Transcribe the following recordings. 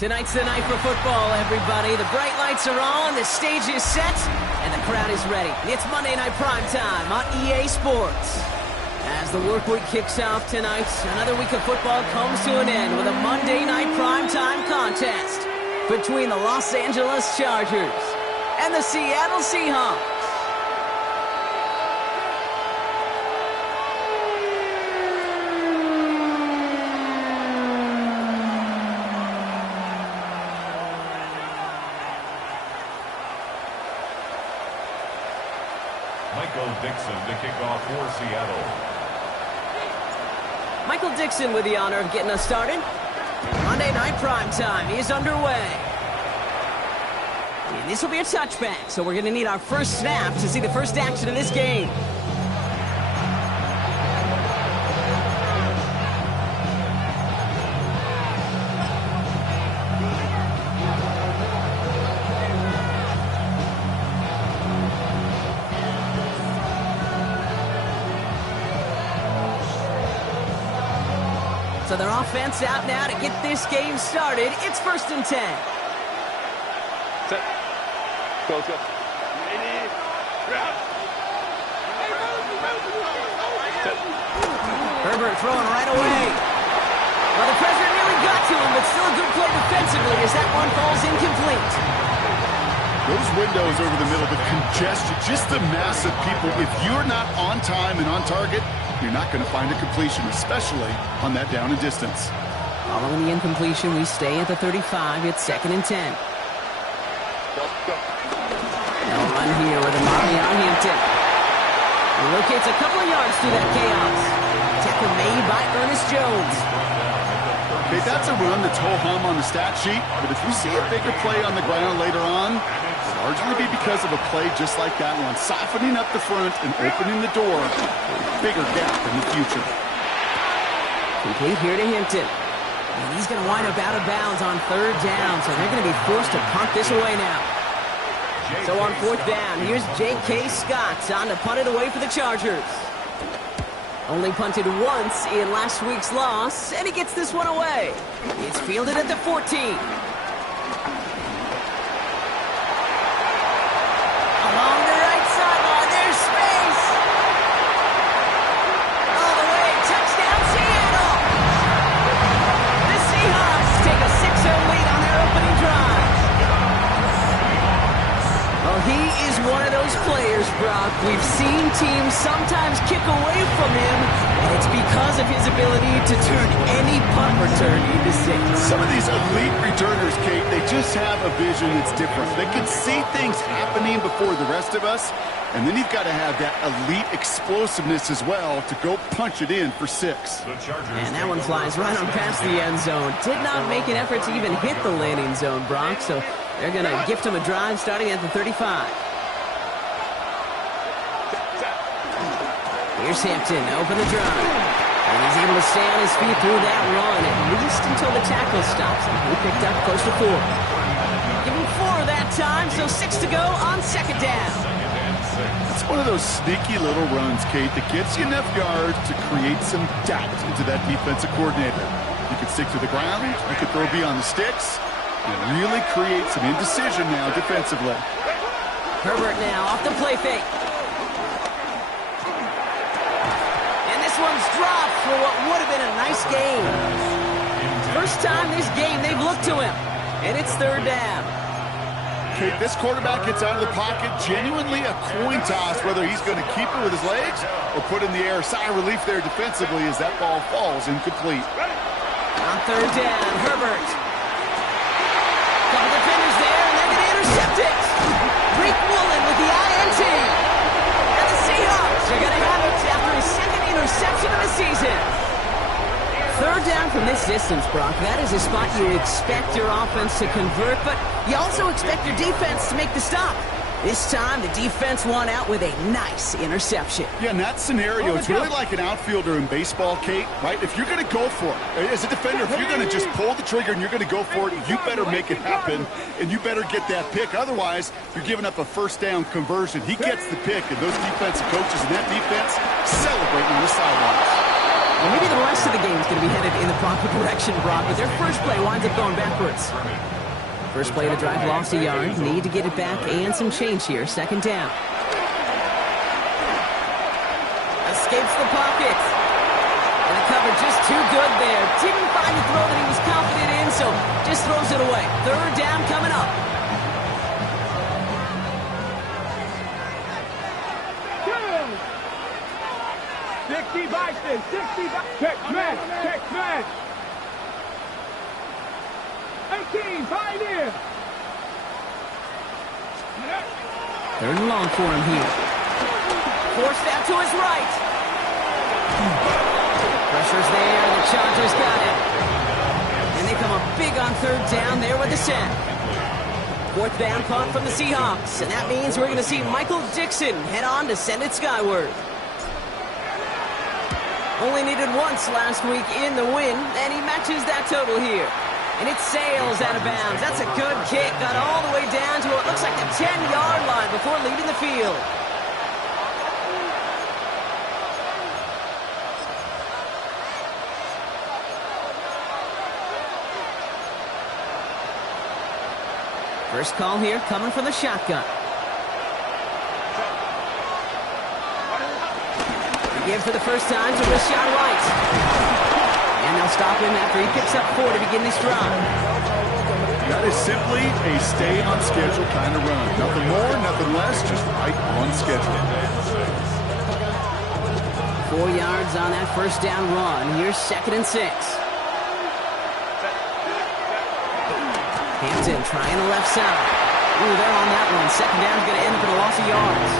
Tonight's the night for football, everybody. The bright lights are on, the stage is set, and the crowd is ready. It's Monday Night Primetime on EA Sports. As the work week kicks off tonight, another week of football comes to an end with a Monday Night Primetime contest between the Los Angeles Chargers and the Seattle Seahawks. Dixon to kick off for Seattle. Michael Dixon with the honor of getting us started. Monday Night Primetime is underway. And this will be a touchback, so we're going to need our first snap to see the first action of this game. So their offense out now to get this game started. It's 1st and 10. Set. Go. Herbert throwing right away. Well, the pressure really got to him, but still a good play defensively as that one falls incomplete. Those windows over the middle, the congestion, just the mass of people. If you're not on time and on target, you're not going to find a completion, especially on that down and distance. Following the incompletion, we stay at the 35. It's 2nd and 10. No run here with Amari on Hampton. He locates a couple of yards through that chaos. Tackle made by Ernest Jones. Okay, that's a run that's ho-hum on the stat sheet, but if you see a bigger play on the ground later on, it'll largely be because of a play just like that one, softening up the front and opening the door for a bigger gap in the future. Complete here to Hampton. And he's going to wind up out of bounds on 3rd down, so they're going to be forced to punt this away now. So on 4th down, here's J.K. Scott on to punt it away for the Chargers. Only punted once in last week's loss, and he gets this one away. It's fielded at the 14. Along the right sideline, there's space. All the way, touchdown Seattle. The Seahawks take a 6-0 lead on their opening drive. Well, he is one of those players, Brock. We've seen teams sometimes kick away from him, and it's because of his ability to turn any punt return into six. Some of these elite returners, Kate, they just have a vision that's different. They can see things happening before the rest of us, and then you've got to have that elite explosiveness as well to go punch it in for 6. And that one flies right on past the end zone. Did not make an effort to even hit the landing zone, Brock, so they're going to gift him a drive starting at the 35. Here's Hampton, open the drive. And he's able to stay on his feet through that run, at least until the tackle stops him. He picked up close to 4. Give him 4 that time, so 6 to go on 2nd down. It's one of those sneaky little runs, Kate, that gets you enough yards to create some doubt into that defensive coordinator. You can stick to the ground, you can throw beyond the sticks, and really create some indecision now defensively. Herbert now off the play fake. One's dropped for what would have been a nice game. First time this game they've looked to him, and it's 3rd down. Okay, this quarterback gets out of the pocket, genuinely a coin toss whether he's going to keep it with his legs or put in the air. Sigh of relief there defensively as that ball falls incomplete. On 3rd down, Herbert. Couple defenders there, and they're going to intercept it. Rick Woolen with the INT. And the Seahawks are going to have it after his 2nd interception of the season. 3rd down from this distance, Brock. That is a spot you expect your offense to convert, but you also expect your defense to make the stop. This time, the defense won out with a nice interception. Yeah, in that scenario, it's really like an outfielder in baseball, Kate, right? If you're going to go for it, as a defender, if you're going to just pull the trigger and you're going to go for it, you better make it happen, and you better get that pick. Otherwise, you're giving up a 1st down conversion. He gets the pick, and those defensive coaches and that defense celebrating on the sidelines. And maybe the rest of the game is going to be headed in the proper direction, Brock, but their first play winds up going backwards. First play of the drive lost a yard. Need to get it back and some change here. Second down. Escapes the pocket. And the cover just too good there. Didn't find the throw that he was confident in, so just throws it away. Third down coming up. Check man. 18, pioneer. Third and long for him here. Forced out to his right. Pressure's there, and the Chargers got it. And they come up big on third down there with the sack. Fourth down punt from the Seahawks, and that means we're going to see Michael Dixon head on to send it skyward. Only needed once last week in the win, and he matches that total here. And it sails out of bounds. That's a good kick. Got all the way down to what looks like the 10-yard line before leaving the field. First call here coming from the shotgun. Give for the first time to Rashad White. And they'll stop him after he picks up 4 to begin this drive. That is simply a stay-on-schedule kind of run. Nothing more, nothing less, just right on schedule. 4 yards on that first down run. Here's 2nd and 6. Hampton trying the left side. Ooh, they're on that one. Second down's going to end up in a loss of yards.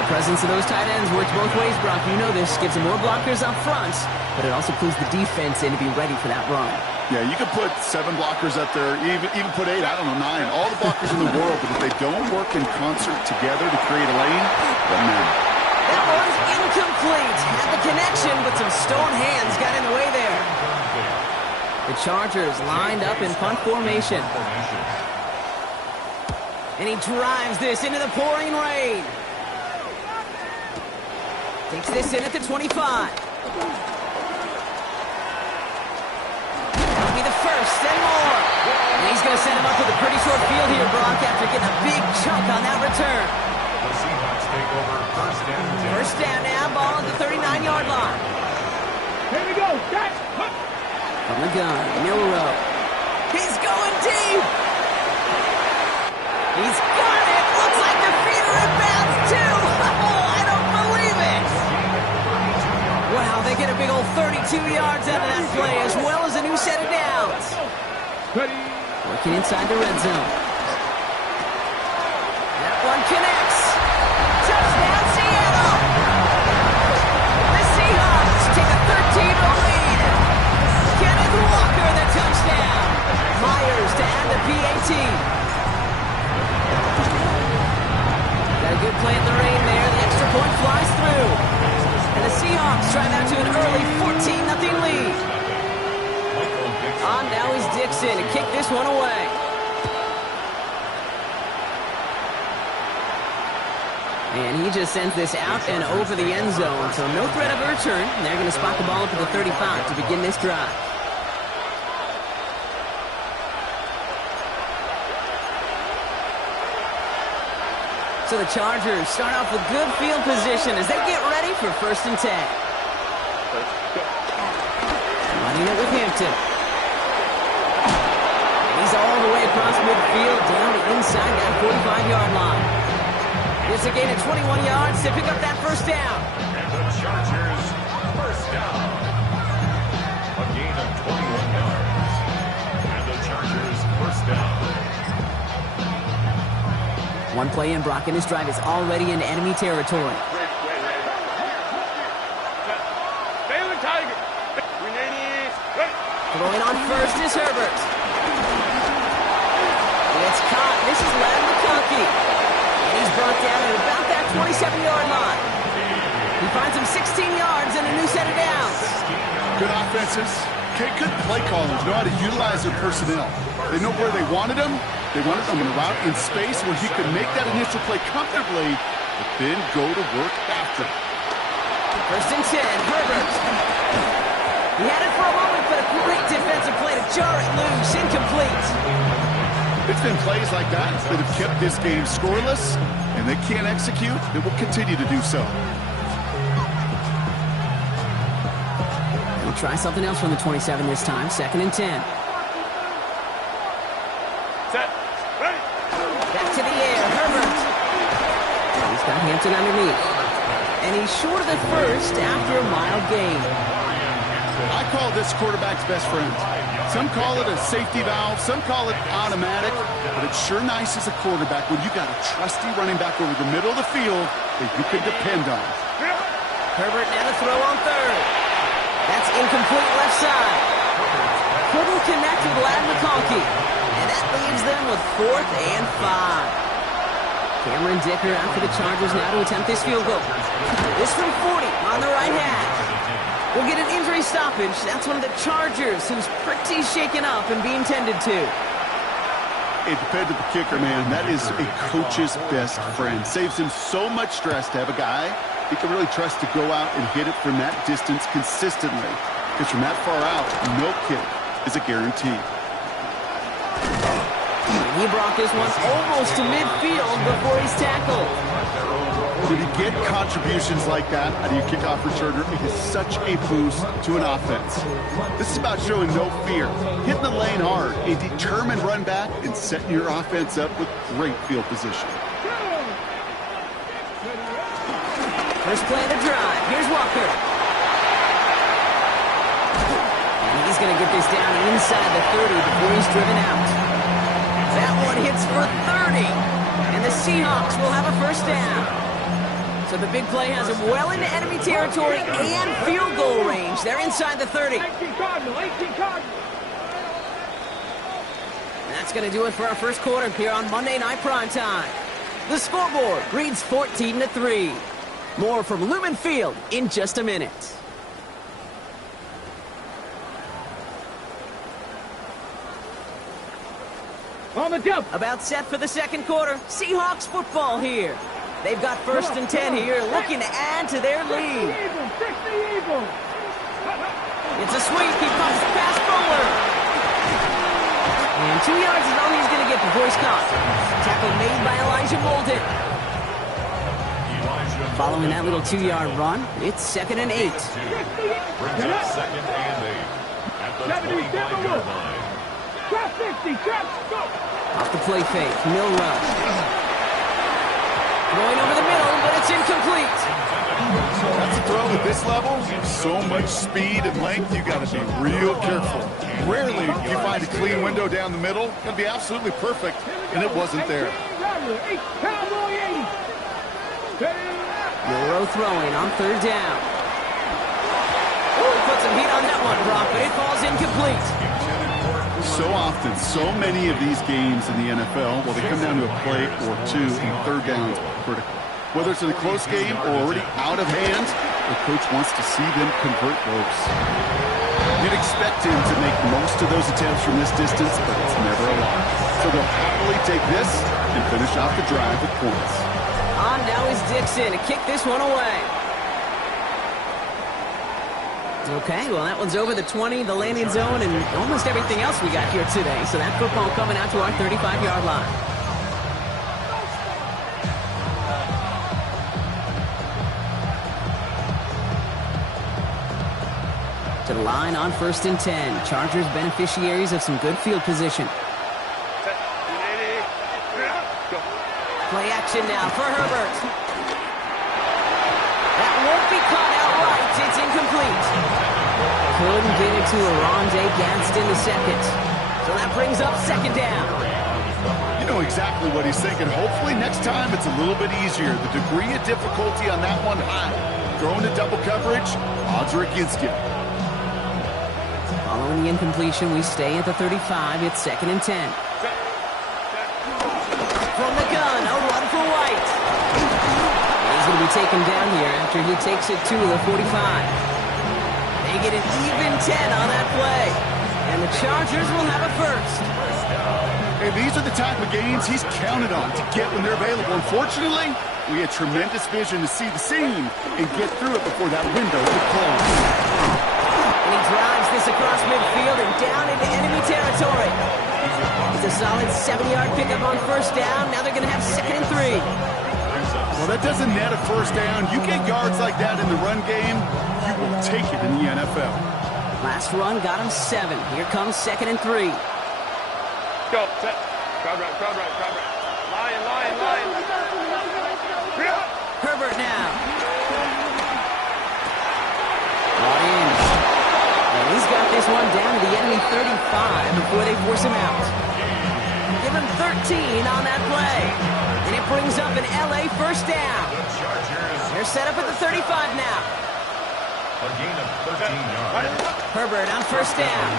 The presence of those tight ends works both ways, Brock. You know this. Gives them more blockers up front, but it also clues the defense in to be ready for that run. Yeah, you could put 7 blockers up there, even put 8, I don't know, 9. All the blockers in the world, but if they don't work in concert together to create a lane, doesn't matter. That one's incomplete. Had the connection, but some stone hands got in the way there. The Chargers lined up in punt formation. And he drives this into the pouring rain. Takes this in at the 25. That'll be the first and more. And he's going to set him up with a pretty short field here, Brock, after getting a big chunk on that return. The Seahawks take over first down. First down now, ball at the 39-yard line. Here we go. Catch. From the gun, Milrow. He's going deep. He's got it. Looks like the feet are in bounds, too. Oh, I don't believe it. Wow, they get a big old 32 yards out of that play, as well as a new set of downs. Working inside the red zone. That one connects. Touchdown, Seattle. The Seahawks take a 13-0 lead. Kenneth Walker, the touchdown. Myers to add the PAT. Got a good play in the rain there. The extra point flies through. And the Seahawks drive out to an early 14-0 lead. Now is Dixon to kick this one away. And he just sends this out and over the end zone. So no threat of a return. They're going to spot the ball up at the 35 to begin this drive. So the Chargers start off with good field position as they get ready for 1st and 10. Running it with Hampton. He's all the way across midfield down to inside that 45-yard line. It's a gain of 21 yards to pick up that first down. And the Chargers first down. A gain of 21 yards. And the Chargers first down. One play in, Brock, and this drive is already in enemy territory. Throwing on first is Herbert. It's caught. This is Ladder McConkey. And he's brought down at about that 27-yard line. He finds him 16 yards and a new set of downs. Good offenses. Good play callers know how to utilize their personnel. They know where they wanted them. They wanted them in a route in space where he could make that initial play comfortably, but then go to work after. First and 10, Herbert. He had it for a moment, but a great defensive play to jar it loose. Incomplete. It's been plays like that that have kept this game scoreless, and they can't execute. They will continue to do so. We'll try something else from the 27 this time. Second and 10. Set. Ready. Back to the air, Herbert. He's got Hampton underneath. And he's short of the first after a mild gain. I call this quarterback's best friend. Some call it a safety valve, some call it automatic, but it's sure nice as a quarterback when you got a trusty running back over the middle of the field that you can depend on. Herbert now to throw on third. That's incomplete left side. Couldn't connect with Lad McConkey. And that leaves them with 4th and 5. Cameron Dicker out for the Chargers now to attempt this field goal. This from 40 on the right hash. We'll get an injury stoppage. That's one of the Chargers who's pretty shaken up and being tended to. A dependable kicker, man. That is a coach's best friend. Saves him so much stress to have a guy he can really trust to go out and hit it from that distance consistently. Because from that far out, no kick is a guarantee. He brought this one almost to midfield before he's tackled. When you get contributions like that out of your kickoff returner, it is such a boost to an offense. This is about showing no fear, hitting the lane hard, a determined run back, and setting your offense up with great field position. First play of the drive. Here's Walker. And he's going to get this down inside the 30 before he's driven out. That one hits for 30. And the Seahawks will have a first down. So the big play has him well into enemy territory and field goal range. They're inside the 30. 18 Cardinal, 18 Cardinal. And that's going to do it for our first quarter here on Monday Night Primetime. The scoreboard reads 14-3. More from Lumen Field in just a minute. On the jump. About set for the second quarter. Seahawks football here. They've got first and 10 here, looking to add to their lead. Fix the Eagles. It's a sweep. He pumps the pass forward. And 2 yards is all he's going to get before he's caught. Tackle made by Elijah Molden. Following that little 2-yard run, it's 2nd and 8. Bring up 2nd and 8 at the 25-yard line. Trap 50, trap, go. Off the play fake, mill rush. Going over the middle, but it's incomplete. That's a throw at this level. So much speed and length, you got to be real careful. Rarely do you find a clean window down the middle. It's going to be absolutely perfect, and it wasn't there. Cowboy 80. Euro throwing on 3rd down. Oh, he put some heat on that one, Brock, but it falls incomplete. So often, so many of these games in the NFL, well, they come down to a play or two, and 3rd downs are critical. Whether it's in a close game or already out of hand, the coach wants to see them convert those. You'd expect him to make most of those attempts from this distance, but it's never a lot. So they'll happily take this and finish off the drive with points. On now is Dixon to kick this one away. Okay, well, that one's over the 20, the landing zone, and almost everything else we got here today. So that football coming out to our 35-yard line. To the line on 1st and 10. Chargers beneficiaries of some good field position. Play action now for Herbert. That won't be caught outright. It's incomplete. Couldn't get it to Aronde Gadsden the second. So that brings up 2nd down. You know exactly what he's thinking. Hopefully next time it's a little bit easier. The degree of difficulty on that one high. Throwing to double coverage, odds are against you. Following the incompletion, we stay at the 35. It's 2nd and 10. From the gun, a run for White. He's going to be taken down here after he takes it to the 45. They get an even 10 on that play. And the Chargers will have a first. Hey, these are the type of games he's counted on to get when they're available. Unfortunately, we had tremendous vision to see the seam and get through it before that window could close. And he drives this across midfield and down into enemy territory. It's a solid 7-yard pickup on first down. Now they're going to have 2nd and 3. Well, that doesn't net a first down. You get yards like that in the run game, you will take it in the NFL. Last run got him 7. Here comes 2nd and 3. Go, set. Crowd right. Lion. Herbert now. Brought in. And he's got this one down to the enemy 35 before they force him out. Give him 13 on that play. And it brings up an LA first down. They're set up at the 35 now. A gain of 13 yards. Herbert on first down.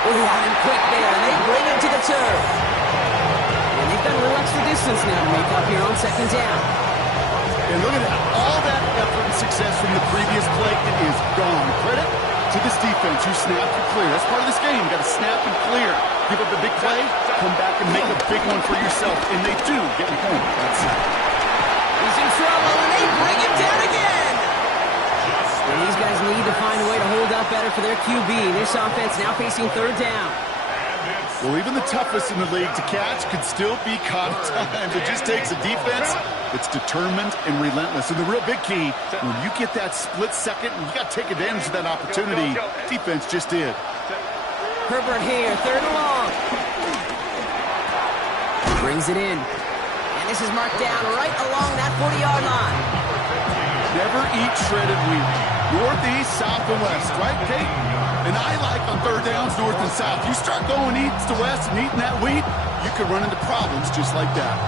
Ooh, and quick there, and they bring him to the turf. And they've got a little extra distance now to make up here on 2nd down. And look at that. All that effort and success from the previous play, it is gone. Credit to this defense who snapped and clear. That's part of this game. You got to snap and clear. Give up a big play, come back and make a big one for yourself. And they do get home. That's it. He's in trouble, and they bring him down again. And these guys need to find a way to hold up better for their QB. This offense now facing 3rd down. Well, even the toughest in the league to catch could still be caught at times. It just takes a defense that's determined and relentless. And the real big key, when you get that split second, you got to take advantage of that opportunity. Defense just did. Herbert here, 3rd and long. Brings it in. And this is marked down right along that 40-yard line. Never eat shredded wheat. Northeast, south, and west, right, Kate? And I like on 3rd downs, north and south. You start going east to west and eating that wheat, you could run into problems just like that.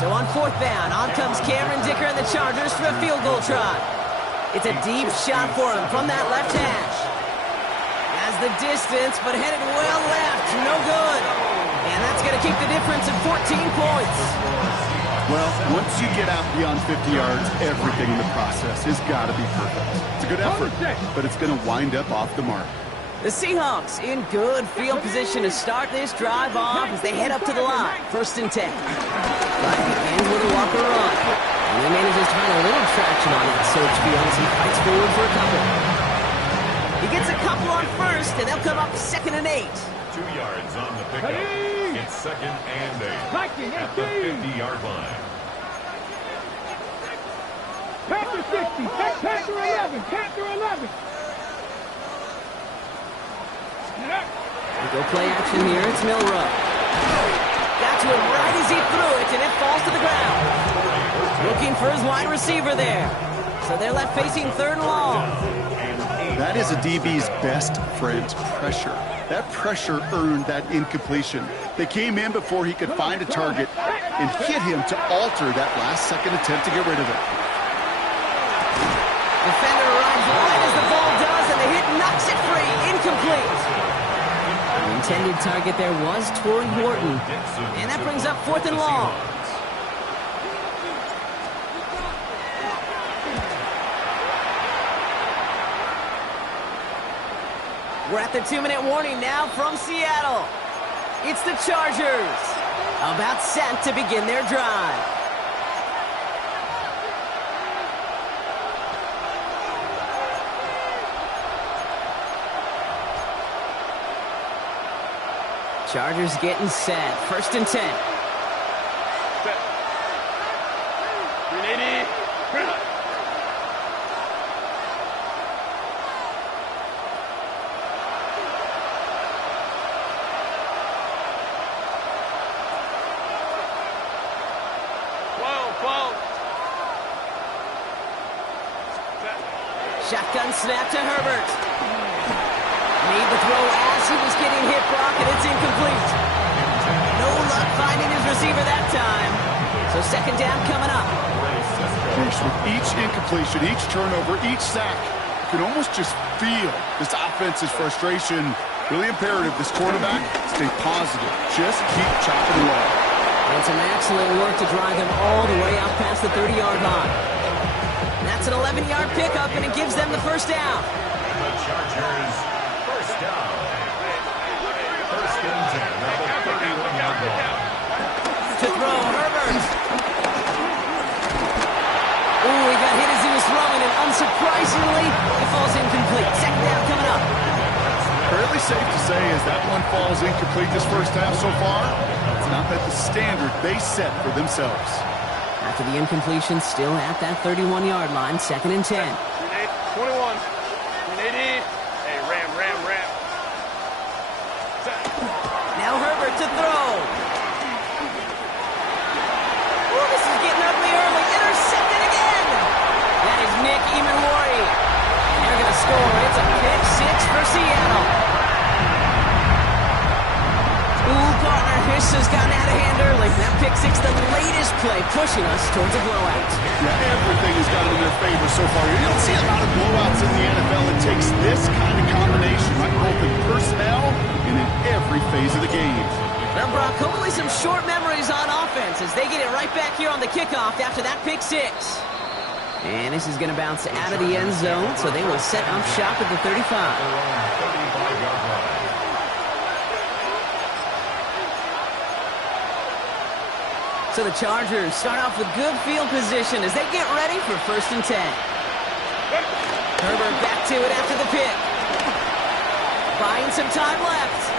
So on 4th down, on comes Cameron Dicker and the Chargers for a field goal try. It's a deep shot for him from that left hash. Has the distance, but headed well left. No good. And that's going to keep the difference at 14 points. Well, once you get out beyond 50 yards, everything in the process has got to be perfect. It's a good effort, but it's going to wind up off the mark. The Seahawks in good field position to start this drive off as they head up to the line. 1st and 10. But begins with a walker run. And he manages to find a little traction on that search field as he fights forward for a couple. He gets a couple on 1st, and they'll come up 2nd and 8. 2 yards on the pickup. It's 2nd and 8 at the 50-yard line. Panther 60, Panther 11, Panther 11. We go play action here. It's Milrow. Got to him right as he threw it, and it falls to the ground. Looking for his wide receiver there. So they're left facing 3rd and long. That is a DB's best friend, pressure. That pressure earned that incompletion. They came in before he could find a target and hit him to alter that last-second attempt to get rid of it. Defender arrives right as the ball does, and the hit knocks it free. Incomplete. The intended target there was Torrey Horton. And that brings up 4th and long. We're at the 2-minute warning now from Seattle. It's the Chargers, about set to begin their drive. Chargers getting set. 1st and 10. Set. 380. Shotgun snap to Herbert. Made the throw as he was getting hit, Brock, and it's incomplete. No luck finding his receiver that time. So 2nd down coming up. With each incompletion, each turnover, each sack, you can almost just feel this offense's frustration Really imperative this quarterback stay positive. Just keep chopping away. And some excellent work to drive them all the way out past the 30-yard line. That's an 11-yard pickup, and it gives them the first down. The Chargers, first down. First and 10 at the 31-yard line. To throw, Herbert. Ooh, he got hit as he was throwing, and unsurprisingly, it falls incomplete. Second down coming up. Fairly safe to say as that one falls incomplete this first half so far, it's not at the standard they set for themselves. After the incompletion, still at that 31-yard line, second and 10. 21. 80. Hey, ram. Now Herbert to throw. Ooh, this is getting ugly early. Intercepted again. That is Nick Emanwari. And they're going to score. It's a pick six for Seattle. Ooh, partner, this has gotten out of hand early. That pick six, the latest play, pushing us towards a blowout. Yeah, everything has gone in their favor so far. You don't see a lot of blowouts in the NFL. It takes this kind of combination, right? Both in personnel and in every phase of the game. Well, Brock, hopefully some short memories on offense as they get it right back here on the kickoff after that pick six. And this is going to bounce out of the end zone, so they will set up shop at the 35. So the Chargers start off with good field position as they get ready for first and 10. Herbert back to it after the pick. Buying some time left.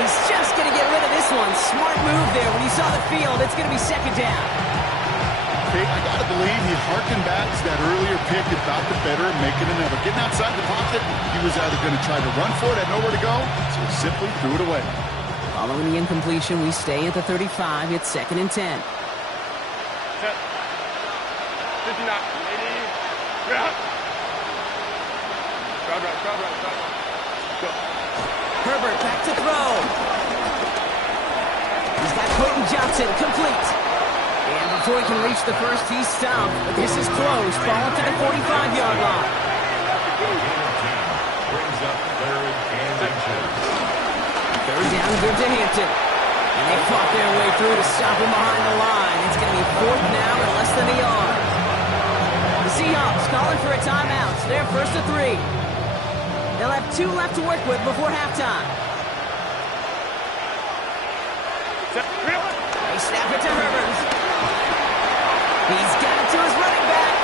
He's just going to get rid of this one. Smart move there when he saw the field. It's going to be second down. Hey, I got to believe he harkened back to that earlier pick about the better and making another. Getting outside the pocket, he was either going to try to run for it, had nowhere to go, so he simply threw it away. Following the incompletion, we stay at the 35. It's second and 10. 59. 80. Crowd right. Go. Herbert back to throw. He's got Quentin Johnson complete. And before he can reach the first, he's stopped. But this is close. Ball up to the 45-yard line. Brings up third and 2. Third down, good to Hampton. And they fought their way through to stop him behind the line. It's going to be fourth now and less than a yard. The Seahawks calling for a timeout. They're first to 3. They'll have 2 left to work with before halftime. They snap it to Herbert. He's got it to his running back.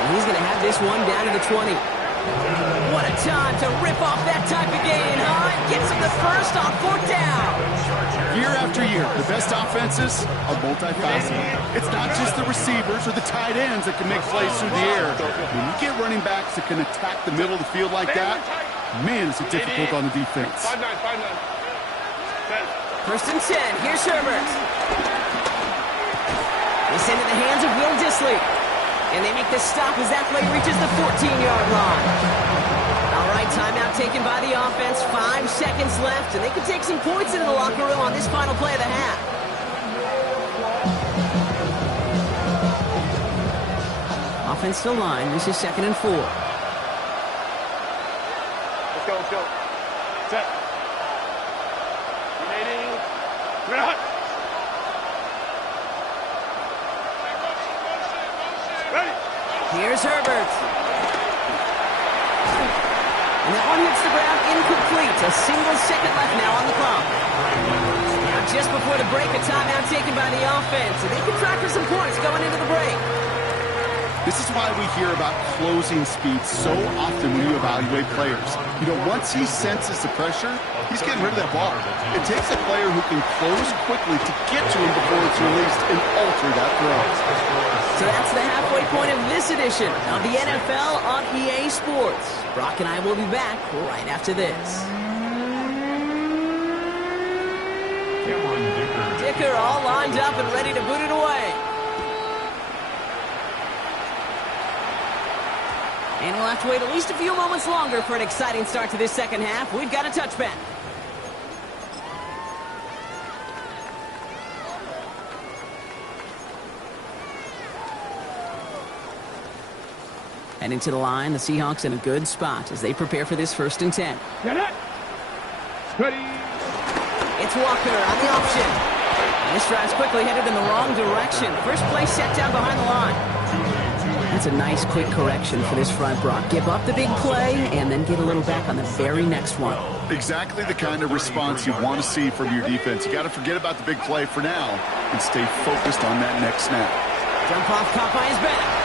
And he's going to have this one down to the 20. What a time to rip off that type of gain, huh? Gets him the first on fourth down. Year after year, the best offenses are multifaceted. It's not just the receivers or the tight ends that can make plays through the air. When you get running backs that can attack the middle of the field like that, man, is it difficult on the defense. 5-9. First and 10. Here's Herbert. They send it in the hands of Will Dissly. And they make the stop as that play reaches the 14-yard line. All right, timeout taken by the offense. 5 seconds left, and they can take some points into the locker room on this final play of the half. Offense still line. This is second and 4. Let's go. Set. 80. Crowd. Ready. Here's Herbert. And that one hits the ground incomplete. A single second left now on the clock. Now just before the break, a timeout taken by the offense. And they can track for some points going into the break. This is why we hear about closing speed so often when you evaluate players. You know, once he senses the pressure, he's getting rid of that ball. It takes a player who can close quickly to get to him before it's released and alter that throw. So that's the halfway point of this edition of the NFL on EA Sports. Brock and I will be back right after this. Dicker all lined up and ready to boot it away. And we'll have to wait at least a few moments longer for an exciting start to this second half. We've got a touchback. Heading to the line, the Seahawks in a good spot as they prepare for this 1st and 10. Get it. Ready. It's Walker on the option. And this drive's quickly headed in the wrong direction. First play set down behind the line. That's a nice quick correction for this front, Brock. Give up the big play and then get a little back on the very next one. Exactly the kind of response you want to see from your defense. You got to forget about the big play for now and stay focused on that next snap. Jump off caught by his back.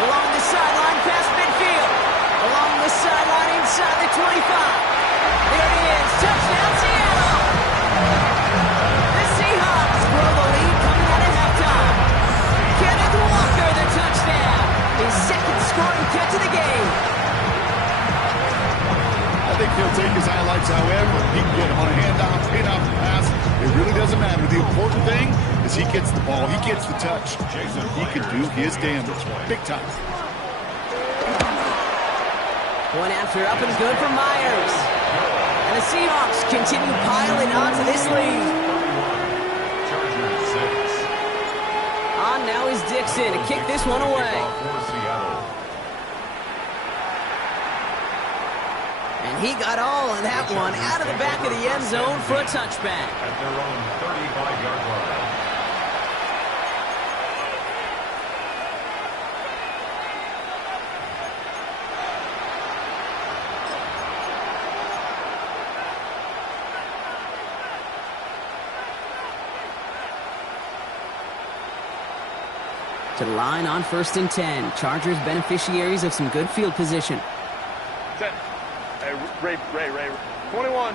Along the sideline past midfield. Along the sideline inside the 25. There he is. Touchdown Seattle. The Seahawks grow the lead coming out of halftime. Kenneth Walker the touchdown. His 2nd scoring catch of the game. I think he'll take his highlights however he can get on a handoff, pin-off, pass. It really doesn't matter. The important thing is he gets the ball, he gets the touch. He can do his damage. Big time. One after up and good for Myers. And the Seahawks continue piling on to this lead. Chargers 6. On now is Dixon to kick this one away. For Seattle. And he got all of that one out of the back of the end zone for a touchback. At their own 35-yard line. To the line on 1st and 10. Chargers beneficiaries of some good field position. Set. Hey, Ray. 21.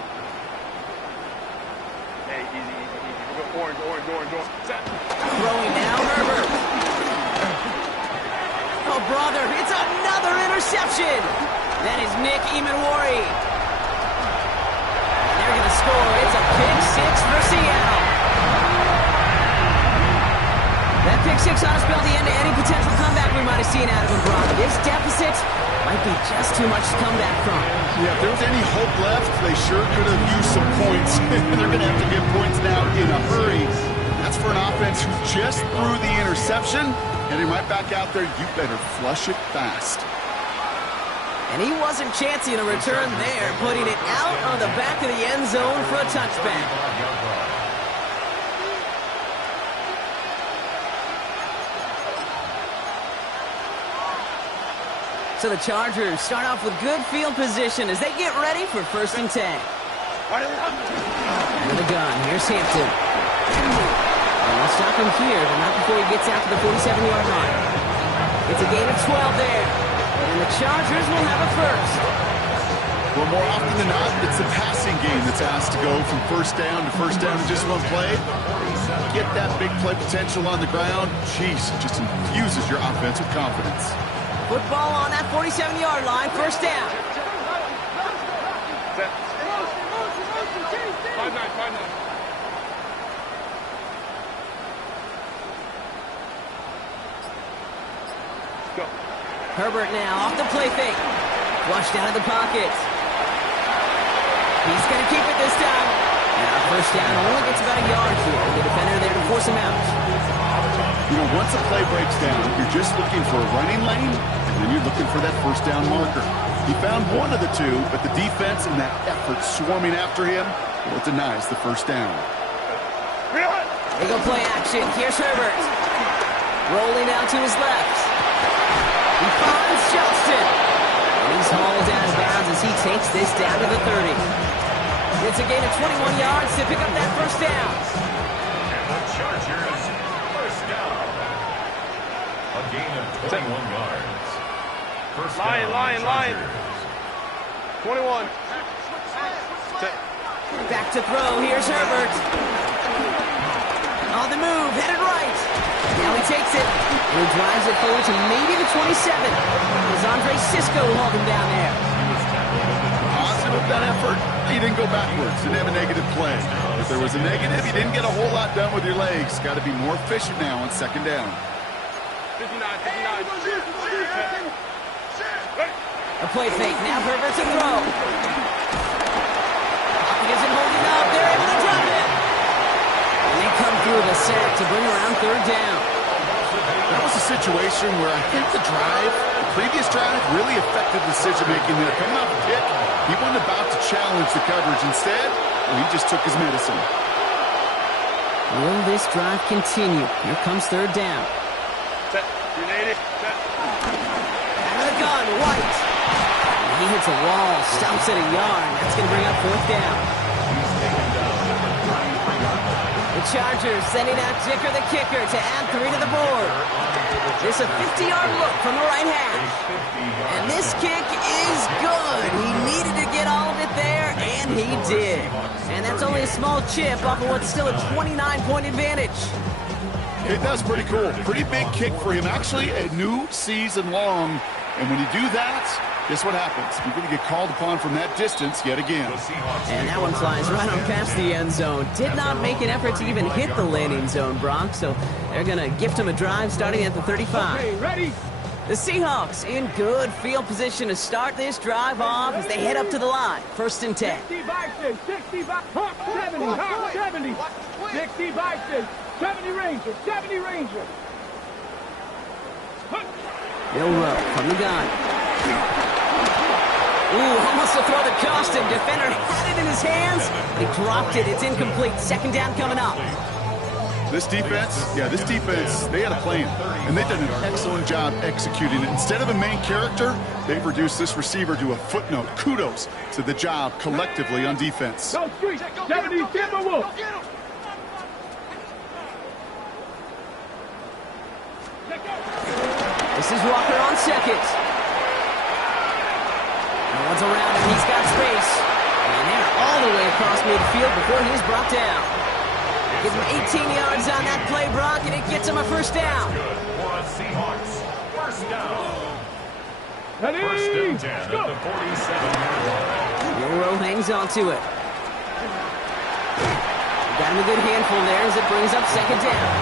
Hey, easy. We're going orange. Set. Throwing now, Herbert. Oh, brother, it's another interception. That is Nick Emanwari. And they're going to score. It's a pick 6 for Seattle. That pick 6 ought to spell the end to any potential comeback we might have seen out of him, Brock. This deficit might be just too much to come back from. Yeah, if there was any hope left, they sure could have used some points. They're going to have to get points now in a hurry. That's for an offense who just threw the interception, heading right back out there. You better flush it fast. And he wasn't chancing a return there, putting it out on the back of the end zone for a touchback. So the Chargers start off with good field position as they get ready for 1st and 10. Out of the gun, here's Hampton. And they'll stop him here, but not before he gets out to the 47-yard line. It's a gain of 12 there, and the Chargers will have a first. Well, more often than not, it's the passing game that's asked to go from 1st down to 1st down in just one play. Get that big play potential on the ground. Jeez, it just infuses your offense with confidence. Football on that 47-yard line, 1st down. Set. 5-9. Go. Herbert now off the play fake. Flushed out of the pocket. He's going to keep it this time. And our 1st down only gets about a yard here. The defender there to force him out. You know, once a play breaks down, you're just looking for a running lane, and then you're looking for that 1st down marker. He found one of the two, but the defense and that effort swarming after him, well, it denies the 1st down. They go play action. Here's Herbert. Rolling out to his left. He finds Johnston. And he's hauled out of bounds as he takes this down to the 30. It's a gain of 21 yards to pick up that 1st down. And the Chargers, 1st down. A gain of 21 yards. 1st down, Line. Chargers. 21. Set. Back to throw. Here's Herbert. On the move. Headed right. Now he takes it. And he drives it forward to maybe the 27. As Andre Sisco hauled him down there. Positive that effort. He didn't go backwards. Didn't have a negative play. If there was a negative, you didn't get a whole lot done with your legs. Got to be more efficient now on 2nd down. 59. A play fake. Now Herbert to throw. He isn't holding up. They're able to drop it. And they come through the sack to bring around 3rd down. That was a situation where I think the drive previous drive really affected decision-making there. Coming off a kick, he wasn't about to challenge the coverage. Instead, well, he just took his medicine. Will this drive continue? Here comes third down. Set. Grenade it. Set. Out of the gun, White. He hits a wall, stops at a yard. That's going to bring up fourth down. The Chargers sending out Dicker the kicker to add 3 to the board. There's a 50-yard look from the right hash. And this kick is good. He needed to get all of it there, and he did. And that's only a small chip off of what's still a 29-point advantage. Hey, that's pretty cool. Pretty big kick for him. Actually, a new season long. And when you do that, guess what happens? You're going to get called upon from that distance yet again. And that one flies right on past the end zone. Did not make an effort to even hit the landing zone, Brock. So they're going to gift him a drive starting at the 35. Okay, ready? The Seahawks in good field position to start this drive off as they head up to the line. First and 10. 60 by 60 by 70, 70, 60 by 70 Ranger, 70 Ranger. Milrow from the gun. Ooh, almost to throw the costume. Defender had it in his hands, but he dropped it. It's incomplete. Second down coming up. This defense, they had a plan, and they've done an excellent job executing it. Instead of a main character, they've reduced this receiver to a footnote. Kudos to the job collectively on defense. Go street, 70 Timberwolves. This is Walker on second. No one's around him. He's got space. And they're all the way across midfield before he's brought down. Give him 18 yards on that play, Brock, and it gets him a first down. Seahawks. First down. Ready? First and 10 at the 47-yard line. Milrow hangs on to it. Got him a good handful there as it brings up second down.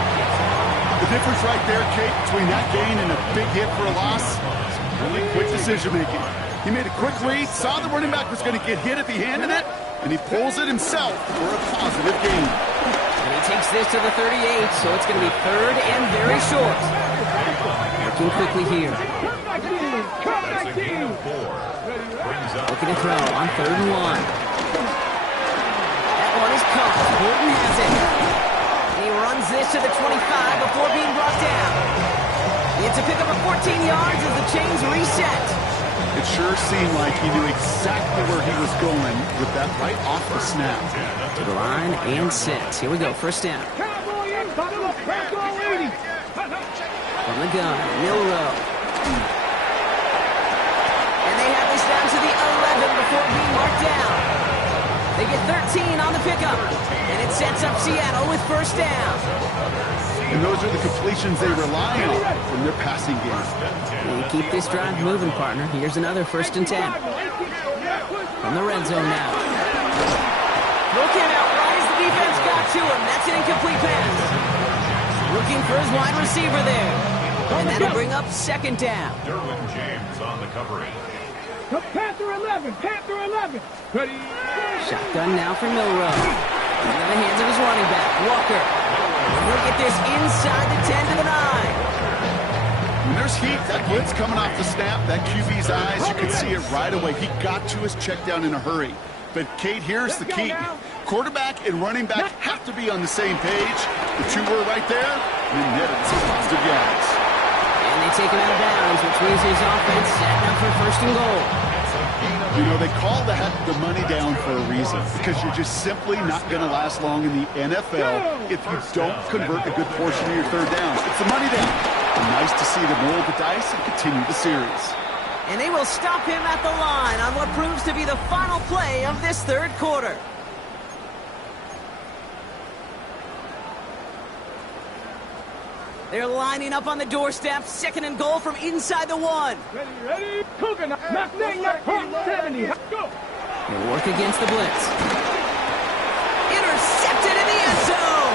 The difference right there, Kate, between that gain and a big hit for a loss is really quick decision-making. He made a quick read, saw the running back was going to get hit if he handed it, and he pulls it himself for a positive gain. And he takes this to the 38, so it's going to be third and very short. Working quickly here. Looking to throw on third and 1. That one is caught. Horton has it. He runs this to the 25 before being brought down. It's a pickup of 14 yards as the chains reset. It sure seemed like he knew exactly where he was going with that right off the snap. To the line and set. Here we go, first down. Cowboy in, bubble up, back on 80. From the gun, Milrow. And they have this down to the 11 before being marked down. They get 13 on the pickup. And it sets up Seattle with first down. And those are the completions they rely on from their passing game. And keep this drive moving, partner. Here's another first and 10. From the red zone now. Looking out right as the defense got to him. That's an incomplete pass. Looking for his wide receiver there. And that'll bring up second down. Derwin James on the covering. Panther 11, Panther 11. Ready? Shotgun now for Milrow. Into the hands of his running back, Walker. And he'll get this inside the 10 to the 9. When there's heat, that blitz coming off the snap, that QB's eyes, you can see it right away. He got to his check down in a hurry. But, Kate, here's the key. Quarterback and running back have to be on the same page. The two were right there, and then netted some positive yards. And they take him out of bounds, which means his offense setting up for first and goal. You know, they call that the money down for a reason, because you're just simply not going to last long in the NFL if you don't convert a good portion of your third downs. It's the money down. And nice to see them roll the dice and continue the series. And they will stop him at the line on what proves to be the final play of this third quarter. They're lining up on the doorstep, second and goal from inside the 1. Ready? Coconut, knock, 70. Go. They'll work against the blitz. Intercepted in the end zone.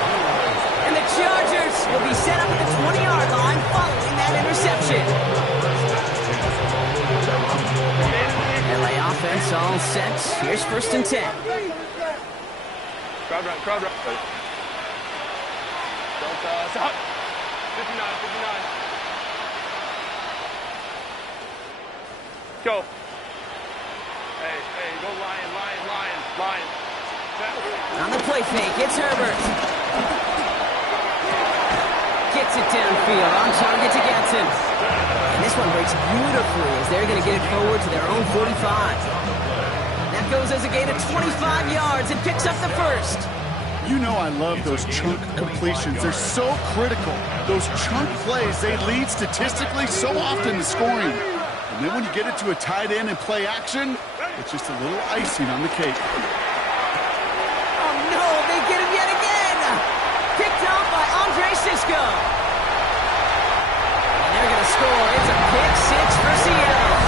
And the Chargers will be set up at the 20-yard line following that interception. LA offense all set. Here's first and 10. Crowd right. Don't, 59. Go. Hey, go Lion. Set. On the play fake, it's Herbert. Gets it downfield, on target to Gatson. And this one breaks beautifully as they're going to get it forward to their own 45. That goes as a gain of 25 yards and picks up the first. You know I love those chunk completions. They're so critical. Those chunk plays, they lead statistically so often to scoring. And then when you get it to a tight end and play action, it's just a little icing on the cake. Oh no, they get him yet again! Picked off by Andre Sisco. And they're going to score. It's a pick six for Seattle.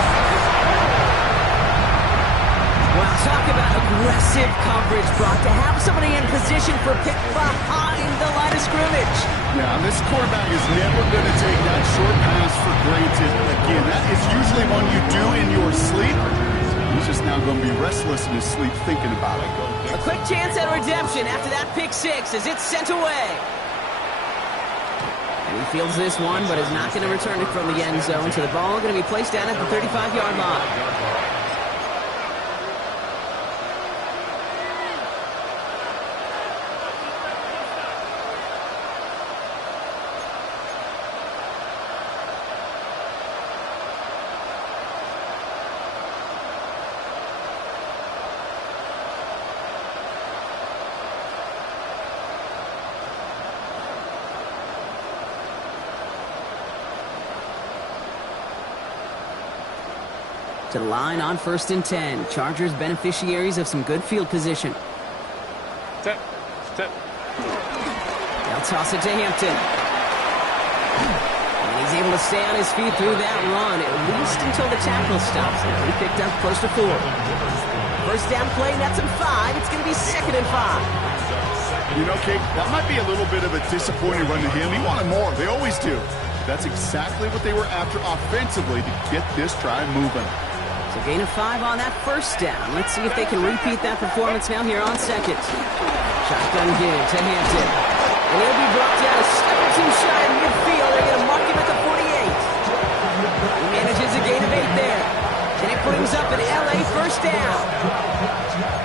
Well, talk about aggressive coverage brought to have somebody in position for pick behind the line of scrimmage. Yeah, this quarterback is never going to take that short pass for granted. Again, that is usually one you do in your sleep. He's just now going to be restless in his sleep thinking about it. A quick chance at redemption after that pick six as it's sent away. And he fields this one, but is not going to return it from the end zone. So the ball going to be placed down at the 35-yard line. To the line on 1st and 10. Chargers beneficiaries of some good field position. Set. They'll toss it to Hampton. And he's able to stay on his feet through that run, at least until the tackle stops him. He picked up close to 4. First down play, that's him 5. It's going to be 2nd and 5. You know, Kate, that might be a little bit of a disappointing run to him. He wanted more. They always do. That's exactly what they were after offensively to get this drive moving. So gain of 5 on that first down. Let's see if they can repeat that performance now here on 2nd. Shotgun give to Hampton. And he'll be brought down a step or two shy in midfield. They're going to mark him at the 48. He manages a gain of 8 there. And it brings up an LA first down.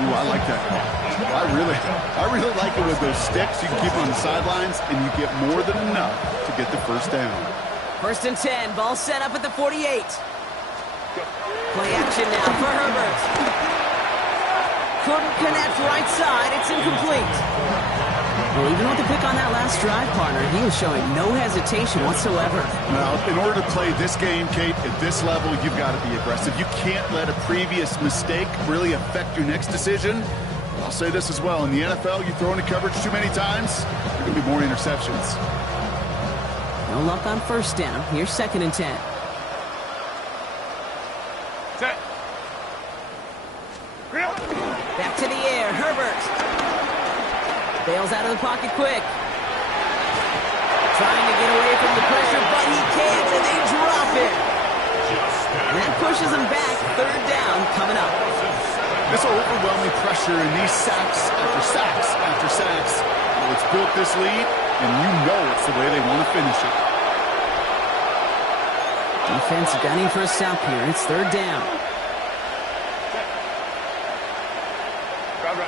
Ooh, I like that. I really like it with those sticks. You can keep them on the sidelines, and you get more than enough to get the first down. 1st and 10. Ball set up at the 48. Play action now for Herbert. Couldn't connect right side. It's incomplete. Well, even with the pick on that last drive, partner, he was showing no hesitation whatsoever. Well, in order to play this game, Kate, at this level, you've got to be aggressive. You can't let a previous mistake really affect your next decision. I'll say this as well. In the NFL, you throw into coverage too many times, there are going to be more interceptions. No luck on first down. Here's 2nd and 10. Set. Back to the air. Herbert. Bails out of the pocket quick. Trying to get away from the pressure, but he can't, and they drop it. And that pushes him back. 3rd down coming up. This overwhelming pressure and these sacks after sacks after sacks. Well, it's built this lead, and you know it's the way they want to finish it. Defense gunning for a stop here. It's 3rd down.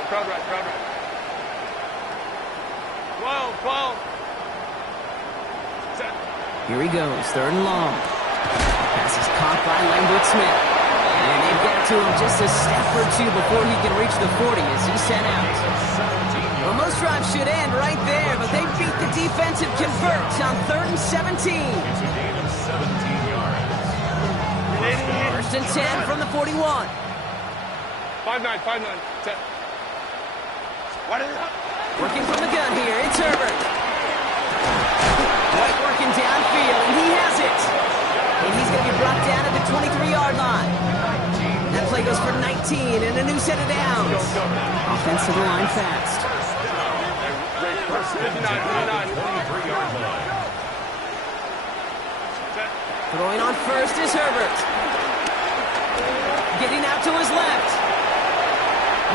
Crowd right. 12. Set. Here he goes. 3rd and long. Pass is caught by Lambert Smith. And they've got to him just a step or two before he can reach the 40 as he's sent out. Well, most drives should end right there, but they beat the defensive convert on 3rd and 17. It's a gain of 17 yards. 1st and 10 from the 41. 5-9. Set. Working from the gun here, it's Herbert. White working downfield, and he has it. And he's going to be brought down at the 23-yard line. That play goes for 19 and a new set of downs. Offensive line fast. 59. Throwing on first is Herbert. Getting out to his left.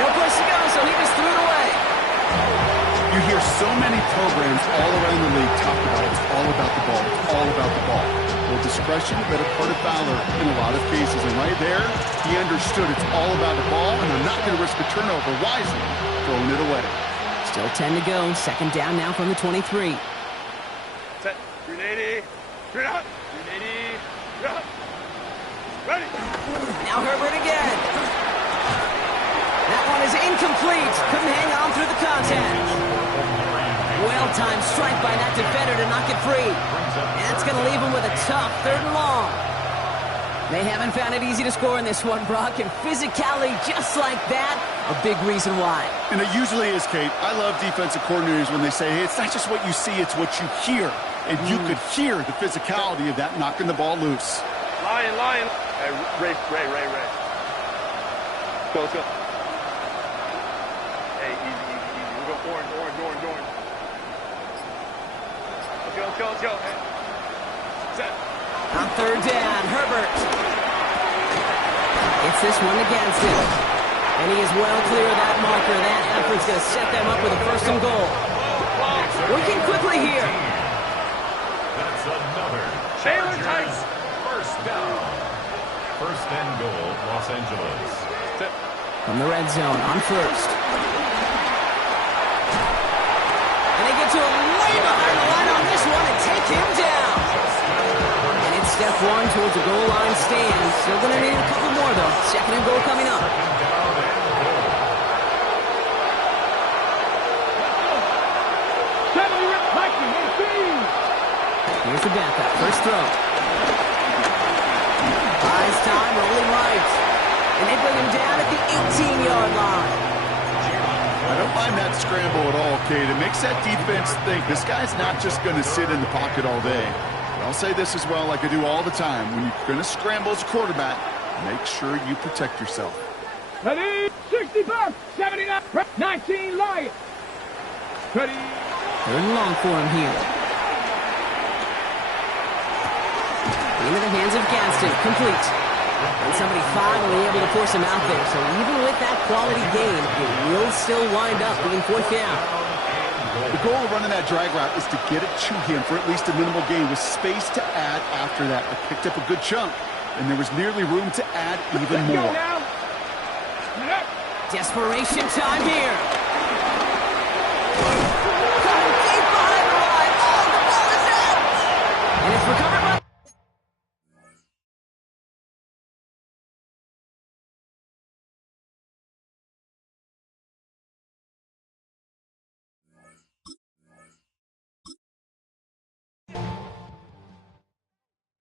No place to go, so he just threw it away. You hear so many programs all around the league talk about it's all about the ball. It's all about the ball. Well, discretion, a better part of valor in a lot of cases. And right there, he understood it's all about the ball, and I'm not going to risk a turnover. Wisely throwing it away. Still 10 to go. Second down now from the 23. Set. 380. Straight out. 380. Straight out. Ready. Now Herbert again. That one is incomplete. Couldn't hang on through the contact. Well-timed strike by that defender to knock it free. And that's going to leave him with a tough 3rd and long. They haven't found it easy to score in this one, Brock, and physicality just like that, a big reason why. And it usually is, Kate. I love defensive coordinators when they say, hey, it's not just what you see, it's what you hear. And you could hear the physicality of that knocking the ball loose. Lion. Hey, Ray. Let's go. Hey, easy. We go orange. Let's go. Hey. Set. On 3rd down, Herbert. It's this one against him. And he is well clear of that marker. That effort's going to set them up with a 1st and goal. Working quickly here. That's another Taylor Chargers Tice. 1st down. 1st and goal, Los Angeles. Set. From the red zone on 1st. And they get to him way behind the line on this one and take him down. And it's step 1 towards the goal line stand. Still going to need a couple more, though. 2nd and goal coming up. Here's the backup. 1st throw. Buys time, rolling right. And they bring him down at the 18-yard line. I don't mind that scramble at all, Kate. It makes that defense think this guy's not just going to sit in the pocket all day. But I'll say this as well, like I do all the time. When you're going to scramble as a quarterback, make sure you protect yourself. Ready? 65, 79, 19, Lions. Ready? 3rd and long for him here. Into the hands of Gaston. Complete. And somebody finally able to force him out there. So even with that quality gain, it will still wind up being 4th down. The goal of running that drag route is to get it to him for at least a minimal gain with space to add after that. I picked up a good chunk, and there was nearly room to add even more. Desperation time here.